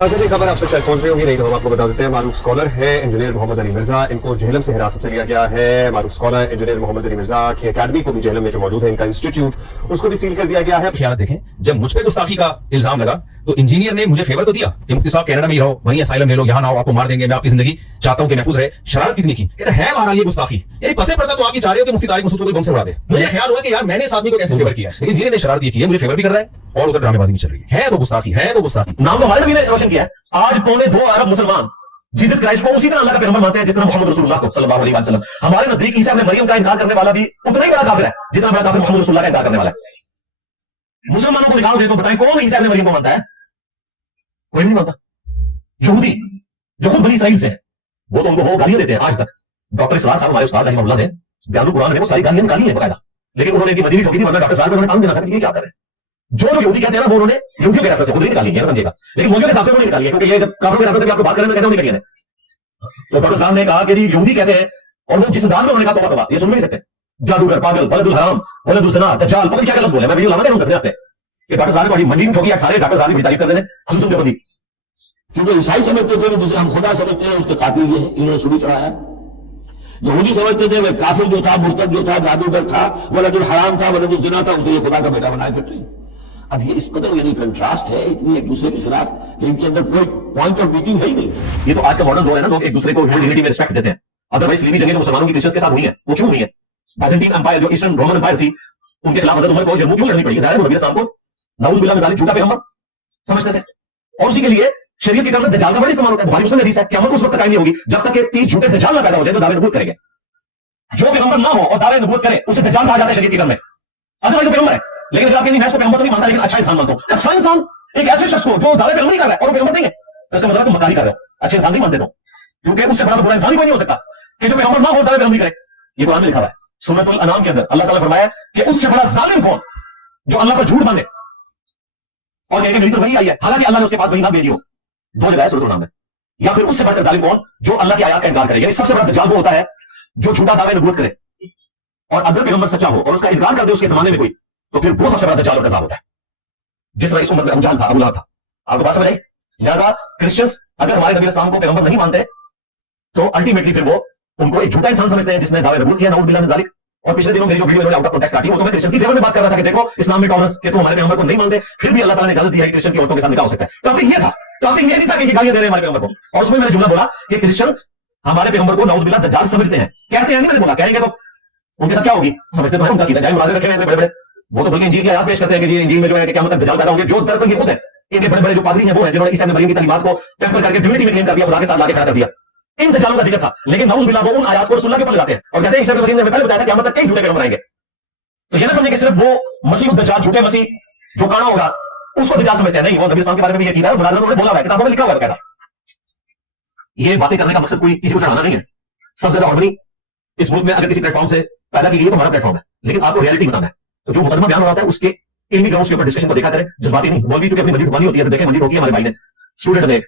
अच्छा जी, खबर आप तक शायद पहुंच रही होगी, नहीं तो हम आपको बता देते हैं। मारूफ स्कॉलर है इंजीनियर मोहम्मद अली मिर्जा, इनको जेहलम से हिरासत में लिया गया है। मारूफ स्कॉलर इंजीनियर मोहम्मद अली मिर्जा की अकेडमी को भी जेहलम में जो मौजूद है, इनका इंस्टीट्यूट, उसको भी सील कर दिया गया है। ख्याल देखें, जब मुझ पे गुस्ताखी का इल्जाम लगा तो इंजीनियर ने मुझे फेवर तो दिया कि मुफ्ती साहब कनाडा में ही रहो, वहीं असाइलम ले लो, यहाँ ना हो, आपको मार देंगे, मैं आपकी जिंदगी चाहता हूं कि महफूज रहे। शरारत कितनी की, कहता है बहरहाल ये गुस्ताखी, यानी पसे पड़ता तो आप ये चाह रहे हो कि मुफ्ती तारिक मसूद को कोई बम से उड़ा दे। मुझे ख्याल हुआ कि यार मैंने इस आदमी को कैसे फेवर किया है, लेकिन इंजीनियर ने शरारत ये की है, मुझे फेवर भी कर रहा है और उधर ड्रामेबाजी भी चल रही है तो गुस्ताखी है तो गुस्ताखी। नाम तो हमारे नबी ने रोशन किया है। आज 2.25 अरब मुसलमान जीसस क्राइस्ट को उसी तरह अल्लाह का पैगंबर मानते हैं जिस तरह मोहम्मद रसूलुल्लाह को सल्लल्लाहु अलैहि वसल्लम। हमारे नजदीक ईसा इब्न मरियम का इनकार करने वाला भी उतना ही बड़ा काफिर है जितना बड़ा काफिर मोहम्मद रसूलुल्लाह का इनकार करने वाला है। मुसलमानों को निकाल दे तो बताएं कौन ईसा इब्न मरियम को मानता है? कोई नहीं मानता। यहूदी जो खुद बनी इसराइल से है वो तो उनको वो गालियां देते हैं आज तक। डॉक्टर इस्लाम साहब हमारे उस्ताद रहमतुल्लाह ने बयानुल कुरान में वो सारी गालियां निकाली है बकायदा, लेकिन उन्होंने इनकी मजबूरी ठोकी थी, वरना डॉक्टर साहब को उन्होंने काम देना था कि ये क्या कर रहे हैं। जो यहूदी कहते हैं ना वो उन्होंने यहूदियों के रेफरेंस से खुद नहीं निकाली है, समझिएगा, लेकिन मौलियों के हिसाब से उन्होंने निकाली है, क्योंकि ये जब काफिरों के रेफरेंस से भी आपको बात करें तो कहते हैं तो डॉक्टर साहब ने कहा कि यहूदी कहते हैं, और वो जिस अंदाज में उन्होंने कहा तौबा ये सुन नहीं सकते, जादूगर, पागल, वलदुल हराम, वलदुल ज़िना, दज्जाल, पता नहीं क्या गलत बोले। मैं वीडियो लाना करूंगा तस्वीर कि डॉक्टर साहब ने मंडी में ठोकी, सारे डॉक्टर साहब की तारीफ कर देने खुसूसन जबरदी, क्योंकि ईसाई समझते थे जिसे हम खुदा समझते हैं उसके कातिल ये है, इन्होंने शुरू चढ़ाया। यहूदी समझते थे वह काफिर जो था, मुर्तद जो था, जादूगर था, वलदुल हराम था, वलदुल ज़िना था, उसे ये खुदा का बेटा बनाए फिर। अब ये इस कदर यानी कंट्रास्ट है इतनी एक दूसरे के खिलाफ कि इनके अंदर कोई पॉइंट ऑफ मीटिंग है ही नहीं। ये तो आज का मॉडर्न दौर है ना, लोग एक दूसरे को यूनिटी में रिस्पेक्ट देते हैं। अदरवाइज इस्लामी जंगें तो मुसलमानों की क्रिश्चियंस के साथ हुई है, वो क्यों हुई है? बाइजेंटाइन एम्पायर जो ईस्टर्न रोमन एम्पायर थी, उनके खिलाफ हज़रत उमर को जर्मू क्यों लड़नी पड़ी? ज़ाहिर है नबी साहब को नाऊज़ बिल्लाह मिन ज़ालिक झूठा पैगंबर समझते थे, और उसी के लिए शरीयत के काम में दज्जाल का बड़ा इस्तेमाल होता है। बुखारी मुस्लिम में हदीस है क़यामत उस वक्त कायम नहीं होगी जब तक कि 30 झूठे दज्जाल ना पैदा हो जाए तो दावे नबूवत करेंगे। जो पैगंबर ना हो और दावे नबूवत करे उसे दज्जाल कहा जाता है शरीयत के काम में। अदरवाइज पैगंबर है, लेकिन अगर आप कहेंगे मैं इसको पैगंबर तो नहीं मानता लेकिन अच्छा इंसान मानता हूं। अच्छा इंसान एक ऐसे शख्स को जो दावे पैगंबर नहीं कर रहा है और वो पैगंबर नहीं है, तो इसका मतलब तुम मक्कारी कर रहे हो, अच्छे इंसान नहीं मानते तुम, क्योंकि उससे बड़ा तो बुरा इंसान ही कोई नहीं हो सकता कि जो पैगंबर ना हो दावे पैगंबर करे। ये कुरान में लिखा हुआ है सूरतुल अनाम के अंदर, अल्लाह ताला ने फरमाया कि उससे बड़ा जालिम कौन जो अल्लाह पर झूठ बांधे और कहेंगे मेरी तरफ वही आई है, हालांकि अल्लाह ने उसके पास वही ना भेजी हो। दो जगह है सूरतुल अनाम में। या फिर उससे बढ़कर जालिम कौन जो अल्लाह की आयत का इनकार करे, यानी सबसे बड़ा दज्जाल वो होता है जो झूठा दावे नबूवत करे, और अगर पैगंबर सच्चा हो और उसका इनकार कर दे उसके जमाने में कोई, तो फिर वो सबसे बड़ा दज्जाल और कज़ाब होता है। जिस तरह इस उम्मत में अबू जहल था, अबू लहब था, आपको बात समझ आई? लिहाजा क्रिश्चियंस अगर हमारे नबी इस्लाम को पैगंबर नहीं मानते तो अल्टीमेटली फिर वो उनको एक झूठा इंसान समझते हैं जिसने दावे नबूवत किया, नाऊज़ बिल्लाह मिन ज़ालिक। और पिछले दिनों मेरी जो वीडियो इन्होंने आउट ऑफ कॉन्टेक्स्ट काटी, वो तो मैं क्रिश्चियंस की फेवर में बात कर रहा था कि देखो इस्लाम में टॉलरेंस के तो हमारे पैगंबर को नहीं मानते, फिर भी अल्लाह ताला ने इजाजत दी है कि क्रिश्चियन की औरतों के साथ निकाह हो सकता है। टॉपिक ये था, टॉपिक ये नहीं था कि ये गालियां दे रहे हैं हमारे पैगंबर को। और उसमें मैंने जुमला बोला कि क्रिश्चियंस हमारे पैगंबर को नाऊज़ बिल्लाह दज्जाल समझते हैं, कहते हैं नहीं, मैंने बोला कहेंगे तो उनके साथ क्या होगी, समझते तो है उनका की दज्जाल मुनाज़िर रखे हैं बड़े बड़े, वो तो बल्कि इंजील की आयत पेश करते हैं कि ये इंजील में जो है कि क़यामत तक दज्जाल पैदा होंगे, जो दरअसल ये खुद है, इनके बड़े बड़े जो पादरी हैं वो हैं जिन्होंने ईसा इब्न मरियम की तालीमात को टेम्पर करके डिविनिटी में क्लेम कर दिया, खुदा के साथ लाके खड़ा कर दिया। इन दज्जालों का जिक्र था, लेकिन नाऊज़ बिल्लाह वो उन आयत को रसूलुल्लाह के ऊपर लगाते हैं और कहते हैं ईसा इब्न मरियम ने हमें पहले बताया था क़यामत तक कई झूठे पैगंबर आएंगे। तो ये ना समझे कि सिर्फ वो मसीह दज्जाल झूठे मसीह जो काना होगा उसको दज्जाल समझते हैं, नहीं, वो नबी इस्लाम के बारे में भी ये कीदा है, मुनाज़िर उन्होंने बोला हुआ है, किताबों में लिखा हुआ है बकायदा। ये बातें करने का मकसद कोई किसी को चढ़ाना नहीं है। सबसे ज्यादा ऑर्डनरी इस मुल्क में अगर किसी प्लेटफॉर्म से पैदा की गई तो हमारा प्लेटफॉर्म है, लेकिन आपको रियलिटी बताना है। तो जो मुकदमा बयान हो रहा है उसके इल्मी ग्राउंड्स के ऊपर डिस्कशन को देखा करें, जज्बाती नहीं। मौलवी चूंकि अपनी मर्जी जुबानी होती है, देखें मंडी रोकी हमारे भाई ने, स्टूडेंट में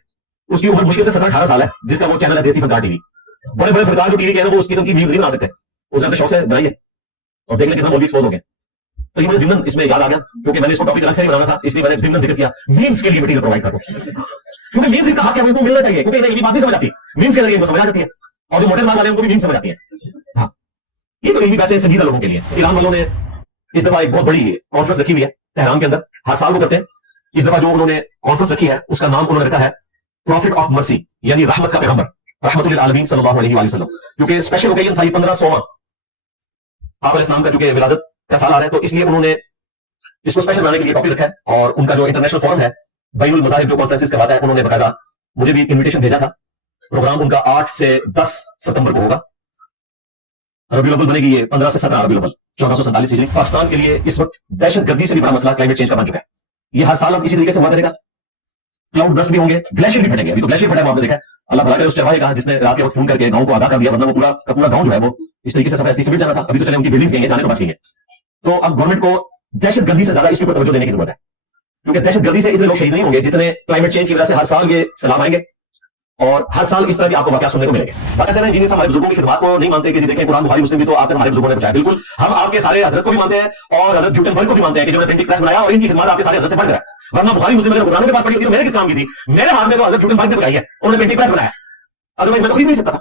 उसकी उम्र मुश्किल से 17-18 साल है, जिसका वो चैनल है देसी फनकार टीवी। बड़े बड़े फनकार जो टीवी के हैं वो उस किस्म की न्यूज नहीं बना सकते, उसने अपने शौक से बनाई है और देखने के साथ मौलवी एक्सपोज हो गए। तो ये मुझे ज़िमन इसमें याद आ गया, क्योंकि मैंने इसको टॉपिक अलग से नहीं बनाना था, इसलिए मैंने ज़िमन जिक्र किया। मीम्स के लिए मटेरियल प्रोवाइड करता हूं, क्योंकि मीम्स का हक है उनको मिलना चाहिए, क्योंकि ये बात नहीं समझ आती, मीम्स के जरिए समझ आ जाती है, और जो मोटे दिमाग वाले उनको भी मीम्स समझ आती है। हाँ, ये तो इल्मी वैसे संजीदा लोगों के लिए। ईरान वालों ने इस दफा एक बहुत बड़ी कॉन्फ्रेंस रखी हुई है तेहरान के अंदर, हर साल वो करते हैं। इस दफा जो उन्होंने कॉन्फ्रेंस रखी है उसका नाम उन्होंने रखा है प्रॉफिट ऑफ मर्सी, यानी रहमत का पैगंबर, रहमतुल लिल आलमीन सल्लल्लाहु अलैहि वसल्लम, क्योंकि स्पेशल ओकेजन था ये 1500वां आप अलैहिस्सलाम का चूंकि विलादत का साल आ रहा है, तो इसलिए उन्होंने इसको स्पेशल बनाने के लिए टॉपिक रखा है। और उनका जो इंटरनेशनल फोरम है बैनुल मज़ाहिब जो कॉन्फ्रेंसेस करवाता है, उन्होंने बकायदा मुझे भी इन्विटेशन भेजा था। प्रोग्राम उनका 8 से 10 सितंबर को होगा। रबीउल अव्वल बनेगी ये 15 से 17 रबीउल अव्वल 1447 हिजरी। पाकिस्तान के लिए इस वक्त दहशतगर्दी से भी बड़ा मसला क्लाइमेट चेंज का बन चुका है। ये हर साल अब इसी तरीके से हुआ करेगा, क्लाउड बर्स्ट भी होंगे, ग्लेशियर भी फटेंगे। अभी तो ग्लेशियर फटा है, आपने देखा है। अल्लाह भला करे उस चरवाहे का जिसने रात के वक्त फोन करके गांव को आगाह कर दिया, वरना वो पूरा का पूरा गांव जो है वो इस तरीके से सफाई से मिल जाना था। अभी तो चले उनकी बिल्डिंग्स गई हैं, जाने तो बच गई हैं। तो अब गवर्नमेंट को दहशतगर्दी से ज्यादा इसके ऊपर तवज्जो देने की जरूरत है, क्योंकि दहशतगर्दी से इतने लोग शहीद नहीं होंगे जितने क्लाइमेट चेंज की वजह से हर साल ये सैलाब आएंगे, और हर साल इस तरह के आपको वाकया सुनने को मिलेंगे। कहते हैं जिन्हें हमारे बुजुर्गों की खिदमत को नहीं मानते कि देखें कुरान बुखारी मुस्लिम भी तो आपने हमारे बुजुर्गों ने बचाया। बिल्कुल, हम आपके सारे हजरत को भी मानते हैं और हजरत न्यूटन बर्ग को भी मानते हैं कि जो प्रिंटिंग प्रेस बनाया और इनकी खिदमत आपके सारे हजरत से बढ़ रहा है। ورنہ बुखारी मुस्लिम अगर कुरान के पास पड़ी होती तो मैंने किस काम की थी? मेरे हाथ में तो हजरत गुटेनबर्ग ने पकाई है, उन्होंने प्रिंटिंग प्रेस बनाया, अदरवाइज मैं तो खरीद नहीं सकता था।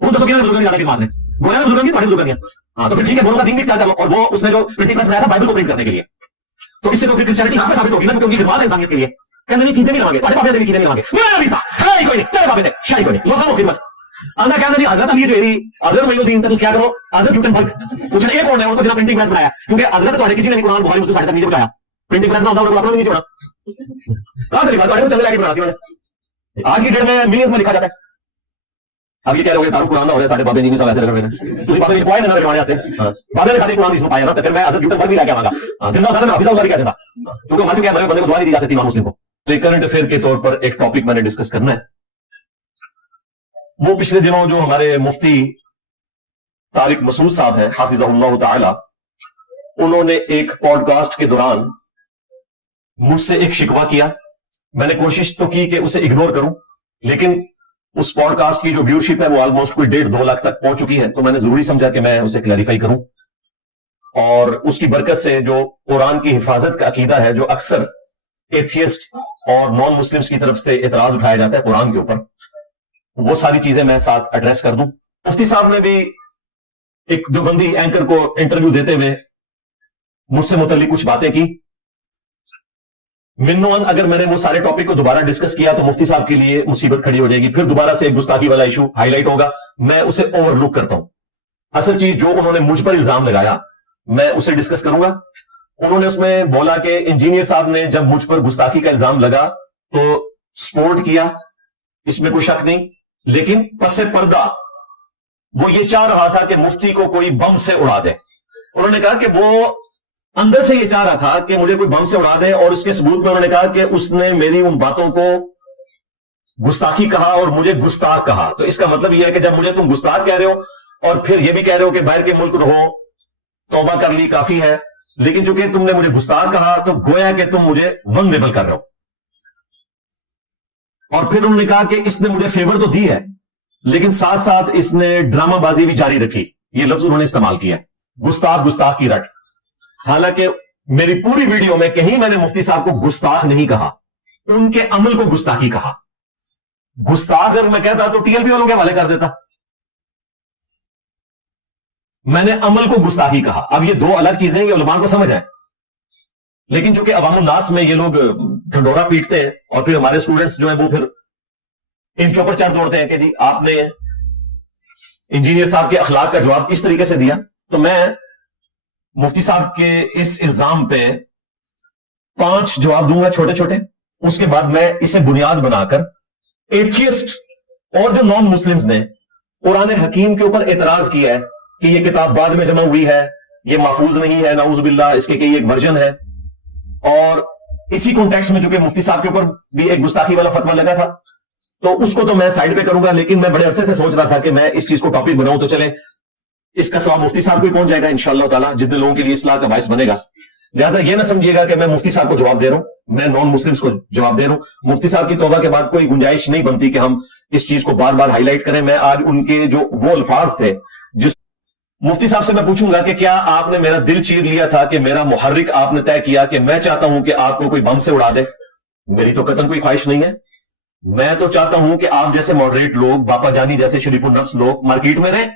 उन 200 बुजुर्गों ने ज्यादा खिदमत ने गोया बुजुर्गों की तुम्हारी बुजुर्गों की। हाँ तो फिर ठीक है, गोरों का दीन भी क्या, और वो उसने जो प्रिंटिंग प्रेस बनाया था बाइबल को प्रिंट करने के लिए, तो इससे तो फिर क्रिश्चियनिटी यहाँ पे साबित होगी ना, क्योंकि उनकी खिदमत है इंसानियत के लिए। कहने नहीं कीते नहीं लगाएंगे, तुम्हारे बाप ने भी कीते नहीं लगाएंगे, मेरा नबी सा है कोई नहीं, तेरे बाप ने शाही कोई नहीं, लो सब खिदमत अंदर कहना नहीं। हजरत अली जेरी हजरत मईनुद्दीन तक क्या करो, हजरत गुटेनबर्ग पूछना एक कौन है, उनको जितना प्रिंटिंग प्रेस बनाया, क्योंकि हजरत तो किसी ने भी कुरान बुखारी मुस्लिम साढ़े तक नहीं बताया, प्रिंटिंग प्रेस ना होता उनको अपना नहीं होना। कहां से लिखा तो चल लाके बना सी मैंने, आज की डेट में मिलियंस में लिखा जाता है। अब ये कह रहे हो तारुफ कुरान ना हो रहा है, साढ़े बाबे जी सब ऐसे लग रहे हैं, तुझे बाबे ने छुपाया ना हमारे से, बाबे ने खाली कुरान नहीं छुपाया ना, तो फिर मैं हजरत गुटेनबर्ग भी लेके आवांगा, जिंदा होता मैं हाफिज उमर कह देता, क्योंकि मर चुके बंदे को दुआ नहीं दी जा सकती इमाम मुस्लिम को। तो एक करंट अफेयर के तौर पर एक टॉपिक मैंने डिस्कस करना है, वो पिछले दिनों जो हमारे मुफ्ती तारिक मसूद साहब है हाफिज़हुल्लाह ताला, उन्होंने एक पॉडकास्ट के दौरान मुझसे एक शिकवा किया। मैंने कोशिश तो की कि उसे इग्नोर करूं, लेकिन उस पॉडकास्ट की जो व्यूअरशिप है वो ऑलमोस्ट कोई 1.5-2 लाख तक पहुंच चुकी है, तो मैंने जरूरी समझा कि मैं उसे क्लैरिफाई करूं। और उसकी बरकत से जो कुरान की हिफाजत का अकीदा है, जो अक्सर एथियस्ट और नॉन मुस्लिम्स की तरफ से एतराज उठाया जाता है कुरान के ऊपर, वो सारी चीजें मैं साथ एड्रेस कर दूं। मुफ्ती साहब ने भी एक देवबंदी एंकर को इंटरव्यू देते हुए मुझसे मुतल्लिक कुछ बातें की। मिन्नोन अगर मैंने वो सारे टॉपिक को दोबारा डिस्कस किया तो मुफ्ती साहब के लिए मुसीबत खड़ी हो जाएगी, फिर दोबारा से एक गुस्ताखी वाला इशू हाईलाइट होगा, मैं उसे ओवरलुक करता हूं। असल चीज जो उन्होंने मुझ पर इल्जाम लगाया मैं उसे डिस्कस करूंगा। उन्होंने उसमें बोला कि इंजीनियर साहब ने जब मुझ पर गुस्ताखी का इल्जाम लगा तो सपोर्ट किया, इसमें कोई शक नहीं, लेकिन पसे पर्दा वो ये चाह रहा था कि मुफ्ती को कोई बम से उड़ा दे। उन्होंने कहा कि वो अंदर से ये चाह रहा था कि मुझे कोई बम से उड़ा दे, और उसके सबूत में उन्होंने कहा कि उसने मेरी उन बातों को गुस्ताखी कहा और मुझे गुस्ताख कहा। तो इसका मतलब यह है कि जब मुझे तुम गुस्ताख कह रहे हो और फिर यह भी कह रहे हो कि बाहर के मुल्क रहो, तौबा कर ली काफी है, लेकिन चूंकि तुमने मुझे गुस्ताख कहा तो गोया कि तुम मुझे वल्नरेबल कर रहे हो। और फिर उन्होंने कहा कि इसने मुझे फेवर तो दी है, लेकिन साथ साथ इसने ड्रामाबाजी भी जारी रखी। ये लफ्ज उन्होंने इस्तेमाल किया, गुस्ताख गुस्ताख की रट। हालांकि मेरी पूरी वीडियो में कहीं मैंने मुफ्ती साहब को गुस्ताख नहीं कहा, उनके अमल को गुस्ताखी कहा। गुस्ताख अगर मैं कहता तो टीएलपी वालों के हवाले कर देता, मैंने अमल को गुस्ताखी कहा। अब ये दो अलग चीजें हैं, ये उलमा को समझ है, लेकिन चूंकि अवामुन्नास में ये लोग ढंडोरा पीटते हैं और फिर हमारे स्टूडेंट्स जो है वो फिर इनके ऊपर चढ़ दौड़ते हैं कि जी आपने इंजीनियर साहब के अखलाक का जवाब इस तरीके से दिया, तो मैं मुफ्ती साहब के इस इल्जाम पे 5 जवाब दूंगा छोटे छोटे। उसके बाद मैं इसे बुनियाद बनाकर एथियस्ट और जो नॉन मुस्लिम्स ने कुरान हकीम के ऊपर एतराज किया है कि ये किताब बाद में जमा हुई है, ये महफूज नहीं है, नाउज़ बिल्लाह, इसके कई एक वर्जन है, और इसी कॉन्टेक्स्ट में चूंकि मुफ्ती साहब के ऊपर भी एक गुस्ताखी वाला फतवा लगा था, तो उसको तो मैं साइड पे करूंगा, लेकिन मैं बड़े अरसे से सोच रहा था कि मैं इस चीज को टॉपिक बनाऊं तो चले इसका सवाब मुफ्ती साहब को ही पहुंच जाएगा इंशाअल्लाह ताला, जितने लोगों के लिए इस्लाह का बायस बनेगा। लिहाजा ये ना समझिएगा कि मैं मुफ्ती साहब को जवाब दे रहा हूं, मैं नॉन मुस्लिम्स को जवाब दे रहा हूं। मुफ्ती साहब की तौबा के बाद कोई गुंजाइश नहीं बनती कि हम इस चीज को बार बार हाईलाइट करें। मैं आज उनके जो वो अल्फाज थे, जिस मुफ्ती साहब से मैं पूछूंगा कि क्या आपने मेरा दिल चीर लिया था कि मेरा मुहर्रिक आपने तय किया कि मैं चाहता हूं कि आपको कोई बम से उड़ा दे? मेरी तो कतन कोई ख्वाहिश नहीं है। मैं तो चाहता हूं कि आप जैसे मॉडरेट लोग, बापा जानी जैसे शरीफुल नफ्स लोग मार्केट में रहें।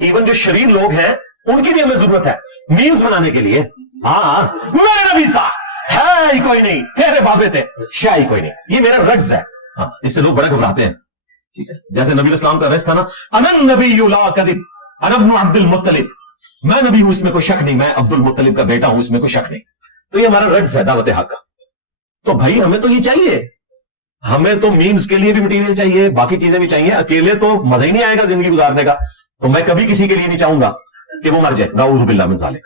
इवन जो शरीर लोग हैं उनकी भी हमें जरूरत है मीम्स बनाने के लिए। हाँ, मेरे नबी सा है ही कोई नहीं, तेरे बाबे थे शाही कोई नहीं, ये मेरा रज्ज है। हाँ, इससे लोग बड़ा घबराते हैं। ठीक है, जैसे नबी इस्लाम का रज्ज था ना, अनन नबी ला कदिब अनब्नु अब्दुल मुत्तलिब, मैं नबी हूं इसमें कोई शक नहीं, मैं अब्दुल मुत्तलिब का बेटा हूं इसमें कोई शक नहीं। तो ये हमारा रज्ज है दावत हक का। तो भाई हमें तो ये चाहिए, हमें तो मीम्स के लिए भी मटेरियल चाहिए, बाकी चीजें भी चाहिए। अकेले तो मजा ही नहीं आएगा जिंदगी गुजारने का। तो मैं कभी किसी के लिए नहीं चाहूंगा कि वो मर जाए, नाऊज़ु बिल्लाह मिन ज़ालिक।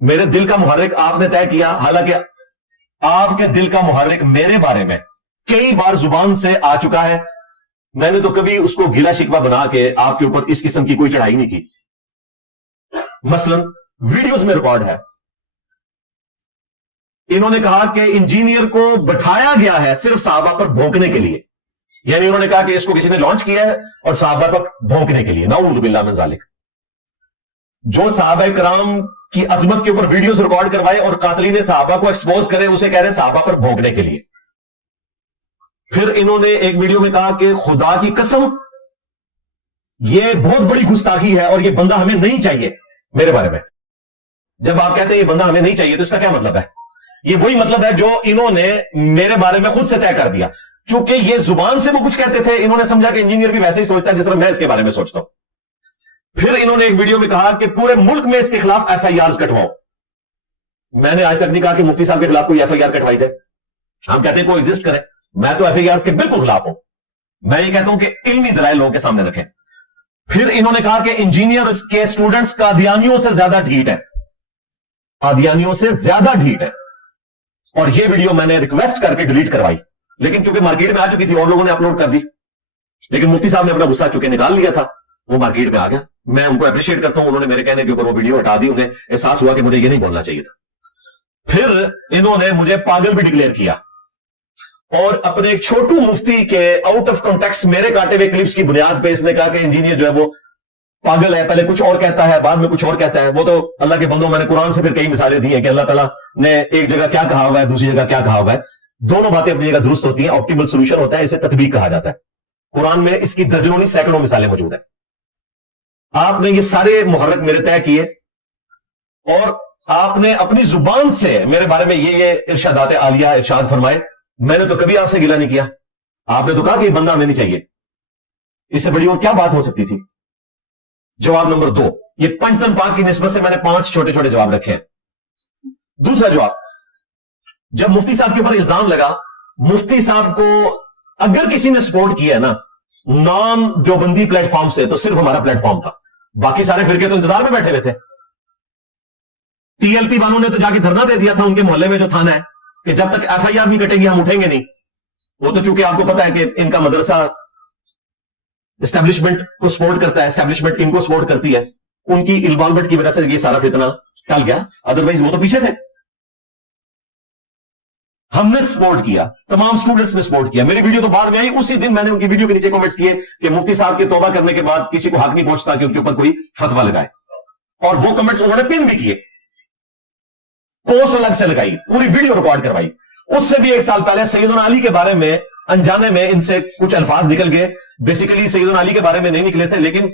मेरे दिल का मुहर्रिक आपने तय किया, हालांकि आपके दिल का मुहर्रिक मेरे बारे में कई बार जुबान से आ चुका है, मैंने तो कभी उसको गिला शिकवा बना के आपके ऊपर इस किस्म की कोई चढ़ाई नहीं की। मसलन वीडियोस में रिकॉर्ड है, इन्होंने कहा कि इंजीनियर को बैठाया गया है सिर्फ सहाबा पर भौंकने के लिए, यानी उन्होंने कहा कि इसको किसी ने लॉन्च किया है और सहाबा पर भौंकने के लिए, नाऊज़ु बिल्लाह मिन ज़ालिक। जो सहाबा कराम کی عظمت کے اوپر ویڈیوز ریکارڈ کروائے اور قاتلین صحابہ کو ایکسپوز کرے, اسے کہہ رہے ہیں صحابہ پر بھونکنے کے لیے. پھر انہوں نے ایک ویڈیو میں کہا کہ خدا کی قسم یہ بہت بڑی گستاخی ہے اور یہ بندہ ہمیں نہیں چاہیے. میرے بارے میں جب آپ کہتے ہیں یہ بندہ ہمیں نہیں چاہیے تو اس کا کیا مطلب ہے؟ یہ وہی مطلب ہے جو انہوں نے میرے بارے میں خود سے طے کر دیا. چونکہ یہ زبان سے وہ کچھ کہتے تھے, انہوں نے سمجھا کہ انجینئر بھی ویسے ہی سوچتا ہے جس طرح میں اس کے بارے میں سوچتا ہوں. پھر انہوں نے ایک ویڈیو میں کہا کہ پورے ملک میں اس کے خلاف ایف آئی آرز کٹواؤ. میں نے آج تک نہیں کہا کہ مفتی صاحب کے خلاف کوئی ایف آئی آر کٹوائی جائے. ہم کہتے ہیں کوئی ایگزسٹ کرے. میں تو ایف آئی آرز کے بالکل خلاف ہوں. میں یہ کہتا ہوں کہ علمی دلائل لوگوں کے سامنے رکھیں. پھر انہوں نے کہا کہ انجینئر کے اسٹوڈنٹس قادیانیوں سے زیادہ ڈھیٹ ہے, قادیانیوں سے زیادہ ڈھیٹ ہے. اور یہ ویڈیو میں نے ریکویسٹ کر کے ڈیلیٹ کروائی, لیکن چونکہ مارکیٹ میں آ چکی تھی اور لوگوں نے اپلوڈ کر دی. لیکن مفتی صاحب نے اپنا غصہ چونکہ نکال لیا تھا, وہ مارکیٹ میں آ گیا. میں ان کو اپریشیٹ کرتا ہوں, انہوں نے میرے کہنے کے اوپر وہ ویڈیو ہٹا دی. انہیں احساس ہوا کہ مجھے یہ نہیں بولنا چاہیے تھا. پھر انہوں نے مجھے پاگل بھی ڈکلیئر کیا اور اپنے ایک چھوٹو مفتی کے آؤٹ آف کانٹیکسٹ میرے کاٹے ہوئے کلپس کی بنیاد پہ اس نے کہا کہ انجینئر جو ہے وہ پاگل ہے, پہلے کچھ اور کہتا ہے بعد میں کچھ اور کہتا ہے. وہ تو اللہ کے بندوں, میں نے قرآن سے پھر کئی مثالیں دی ہیں کہ اللہ تعالیٰ نے ایک جگہ کیا کہا ہوا ہے, دوسری جگہ کیا کہا ہوا ہے. دونوں باتیں اپنی جگہ درست ہوتی ہیں. آپٹیمل سولوشن ہوتا ہے, اسے تطبیق کہا جاتا ہے. قرآن میں اس کی درجنوں نہیں سینکڑوں مثالیں موجود ہیں. آپ نے یہ سارے محرک میرے طے کیے اور آپ نے اپنی زبان سے میرے بارے میں یہ ارشادات عالیہ ارشاد فرمائے. میں نے تو کبھی آپ سے گلہ نہیں کیا. آپ نے تو کہا کہ یہ بندہ ہمیں نہیں چاہیے. اس سے بڑی اور کیا بات ہو سکتی تھی؟ جواب نمبر 2, یہ پنجتن پاک کی نسبت سے میں نے 5 چھوٹے چھوٹے جواب رکھے ہیں. دوسرا جواب, جب مفتی صاحب کے اوپر الزام لگا, مفتی صاحب کو اگر کسی نے سپورٹ کیا ہے نا نان دیوبندی پلیٹ فارم سے, تو صرف ہمارا پلیٹ فارم تھا. باقی سارے فرقے تو انتظار میں بیٹھے ہوئے تھے. ٹی ایل پی والوں نے تو جا کے دھرنا دے دیا تھا ان کے محلے میں جو تھانہ ہے کہ جب تک ایف آئی آر نہیں کٹے گی ہم اٹھیں گے نہیں. وہ تو چونکہ آپ کو پتا ہے کہ ان کا مدرسہ اسٹیبلشمنٹ کو سپورٹ کرتا ہے, اسٹیبلشمنٹ ان کو سپورٹ کرتی ہے. ان کی انوالومنٹ کی وجہ سے یہ سارا فتنہ ٹل گیا, ادروائز وہ تو پیچھے تھے. ہم نے سپورٹ کیا, تمام سٹوڈنٹس نے سپورٹ کیا. میری ویڈیو تو بعد میں آئی, اسی دن میں نے ان کی ویڈیو کے نیچے کمنٹس کیے کہ مفتی صاحب کے توبہ کرنے کے بعد کسی کو حق نہیں پہنچتا کہ ان کے اوپر کوئی فتویٰ لگائے. اور وہ کمنٹس انہوں نے پن بھی کیے, پوسٹ الگ سے لگائی, پوری ویڈیو ریکارڈ کروائی. اس سے بھی 1 سال پہلے سیدنا علی کے بارے میں انجانے میں ان سے کچھ الفاظ نکل گئے. بیسیکلی سیدنا علی کے بارے میں نہیں نکلے تھے, لیکن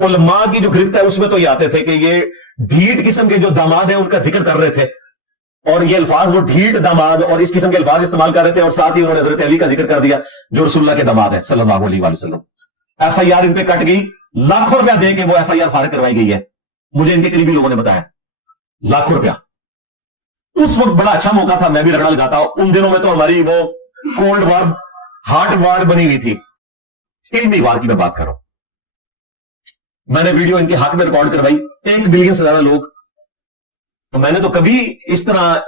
علماء کی جو گرفت ہے اس میں تو یہ آتے تھے کہ یہ ڈھیٹ قسم کے جو داماد ہیں ان کا ذکر کر رہے تھے, اور یہ الفاظ وہ ڈھیٹ داماد اور اس قسم کے الفاظ استعمال کر رہے تھے, اور ساتھ ہی انہوں نے حضرت علی کا ذکر کر دیا جو رسول اللہ کے داماد ہیں صلی اللہ علیہ وسلم. ایف آئی آر ان پہ کٹ گئی, لاکھوں روپیہ دے کے وہ ایف آئی آر فارغ کروائی گئی ہے. مجھے ان کے قریبی لوگوں نے بتایا, لاکھوں روپیہ. اس وقت بڑا اچھا موقع تھا, میں بھی رگڑا لگاتا. ان دنوں میں تو ہماری وہ کولڈ وار ہارٹ وار بنی ہوئی تھی, علمی وار کی میں بات کر رہا ہوں. میں نے ویڈیو ان کے حق میں ریکارڈ کروائی, 1 بلین سے زیادہ لوگ. تو میں نے تو کبھی اس طرح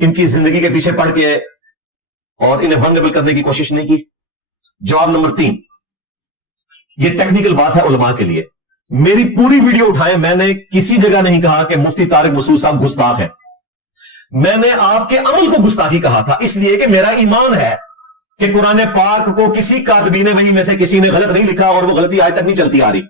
ان کی زندگی کے پیچھے پڑ کے اور انہیں ونریبل کرنے کی کوشش نہیں کی. جواب نمبر 3, یہ ٹیکنیکل بات ہے علماء کے لیے. میری پوری ویڈیو اٹھائیں, میں نے کسی جگہ نہیں کہا کہ مفتی طارق مسعود صاحب گستاخ ہیں. میں نے آپ کے عمل کو گستاخی کہا تھا, اس لیے کہ میرا ایمان ہے کہ قرآن پاک کو کسی کاتبین وحی میں سے کسی نے غلط نہیں لکھا اور وہ غلطی آج تک نہیں چلتی آ رہی.